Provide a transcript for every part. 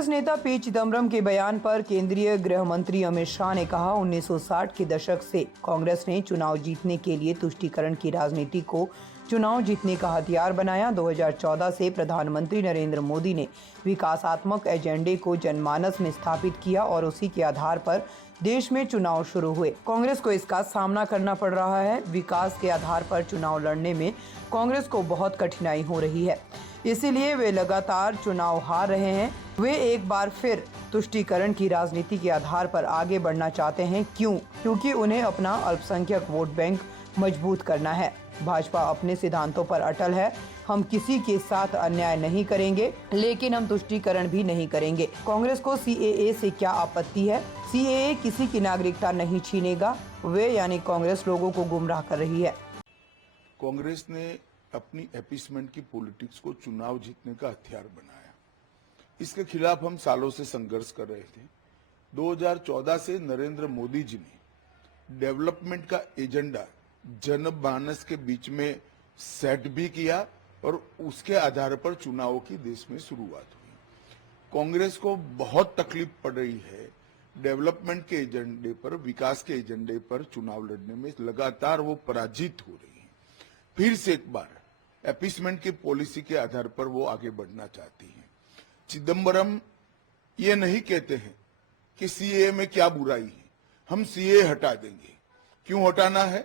कांग्रेस नेता पी चिदम्बरम के बयान पर केंद्रीय गृह मंत्री अमित शाह ने कहा, 1960 के दशक से कांग्रेस ने चुनाव जीतने के लिए तुष्टीकरण की राजनीति को चुनाव जीतने का हथियार बनाया। 2014 से प्रधानमंत्री नरेंद्र मोदी ने विकासात्मक एजेंडे को जनमानस में स्थापित किया और उसी के आधार पर देश में चुनाव शुरू हुए। कांग्रेस को इसका सामना करना पड़ रहा है। विकास के आधार पर चुनाव लड़ने में कांग्रेस को बहुत कठिनाई हो रही है, इसीलिए वे लगातार चुनाव हार रहे हैं। वे एक बार फिर तुष्टीकरण की राजनीति के आधार पर आगे बढ़ना चाहते हैं। क्योंकि उन्हें अपना अल्पसंख्यक वोट बैंक मजबूत करना है। भाजपा अपने सिद्धांतों पर अटल है। हम किसी के साथ अन्याय नहीं करेंगे, लेकिन हम तुष्टीकरण भी नहीं करेंगे। कांग्रेस को सीएए से क्या आपत्ति है? सीएए किसी की नागरिकता नहीं छीनेगा। वे यानी कांग्रेस लोगों को गुमराह कर रही है। कांग्रेस ने अपनी अपीसमेंट की पॉलिटिक्स को चुनाव जीतने का हथियार बनाया। इसके खिलाफ हम सालों से संघर्ष कर रहे थे। 2014 से नरेंद्र मोदी जी ने डेवलपमेंट का एजेंडा जनमानस के बीच में सेट भी किया और उसके आधार पर चुनावों की देश में शुरुआत हुई। कांग्रेस को बहुत तकलीफ पड़ रही है डेवलपमेंट के एजेंडे पर, विकास के एजेंडे पर चुनाव लड़ने में। लगातार वो पराजित हो रही है। फिर से एक बार अपीसमेंट की पॉलिसी के आधार पर वो आगे बढ़ना चाहती है। चिदम्बरम ये नहीं कहते हैं कि सीएए में क्या बुराई है, हम सीएए हटा देंगे। क्यों हटाना है?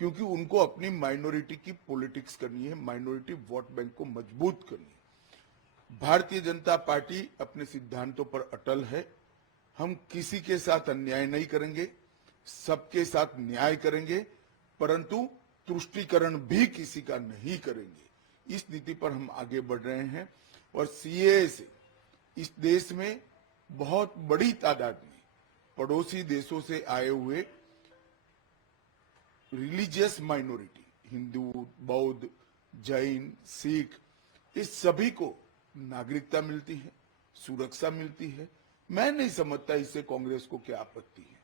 क्योंकि उनको अपनी माइनॉरिटी की पॉलिटिक्स करनी है, माइनॉरिटी वोट बैंक को मजबूत करनी है। भारतीय जनता पार्टी अपने सिद्धांतों पर अटल है। हम किसी के साथ अन्याय नहीं करेंगे, सबके साथ न्याय करेंगे, परंतु तुष्टीकरण भी किसी का नहीं करेंगे। इस नीति पर हम आगे बढ़ रहे हैं और सीएए से इस देश में बहुत बड़ी तादाद में पड़ोसी देशों से आए हुए रिलीजियस माइनॉरिटी, हिंदू, बौद्ध, जैन, सिख, इस सभी को नागरिकता मिलती है, सुरक्षा मिलती है। मैं नहीं समझता इससे कांग्रेस को क्या आपत्ति है।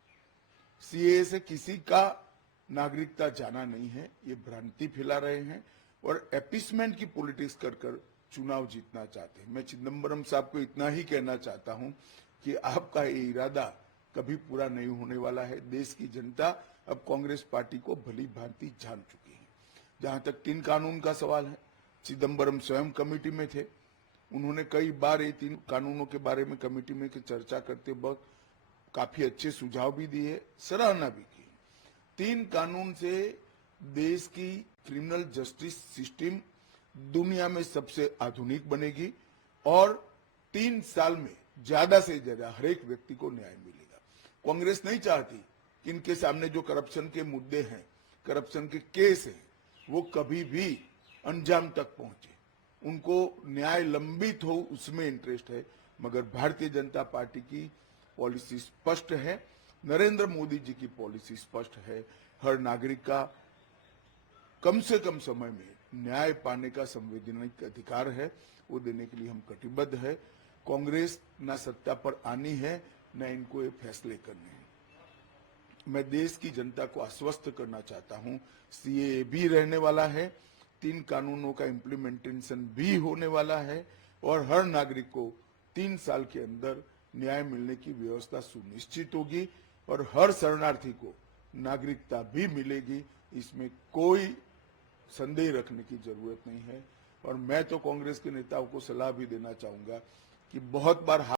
सीएए से किसी का नागरिकता जाना नहीं है, ये भ्रांति फैला रहे हैं और अपीसमेंट की पॉलिटिक्स कर चुनाव जीतना चाहते हैं। मैं चिदम्बरम साहब को इतना ही कहना चाहता हूं कि आपका ये इरादा कभी पूरा नहीं होने वाला है। देश की जनता अब कांग्रेस पार्टी को भली भांति जान चुकी है। जहां तक 3 कानून का सवाल है, चिदम्बरम स्वयं कमेटी में थे। उन्होंने कई बार ये 3 कानूनों के बारे में कमेटी में चर्चा करते वक्त काफी अच्छे सुझाव भी दिए, सराहना भी की। 3 कानून से देश की क्रिमिनल जस्टिस सिस्टम दुनिया में सबसे आधुनिक बनेगी और 3 साल में ज्यादा से ज्यादा हर एक व्यक्ति को न्याय मिलेगा। कांग्रेस नहीं चाहती कि इनके सामने जो करप्शन के मुद्दे हैं, करप्शन के केस हैं, वो कभी भी अंजाम तक पहुंचे। उनको न्याय लंबित हो, उसमें इंटरेस्ट है। मगर भारतीय जनता पार्टी की पॉलिसी स्पष्ट है, नरेंद्र मोदी जी की पॉलिसी स्पष्ट है। हर नागरिक का कम से कम समय में न्याय पाने का संवैधानिक अधिकार है, वो देने के लिए हम कटिबद्ध है। कांग्रेस ना सत्ता पर आनी है, न इनको ये फैसले करने हैं। मैं देश की जनता को आश्वस्त करना चाहता हूं, सीएए भी रहने वाला है, 3 कानूनों का इम्प्लीमेंटेशन भी होने वाला है और हर नागरिक को 3 साल के अंदर न्याय मिलने की व्यवस्था सुनिश्चित होगी और हर शरणार्थी को नागरिकता भी मिलेगी। इसमें कोई संदेह रखने की जरूरत नहीं है। और मैं तो कांग्रेस के नेताओं को सलाह भी देना चाहूंगा कि बहुत बार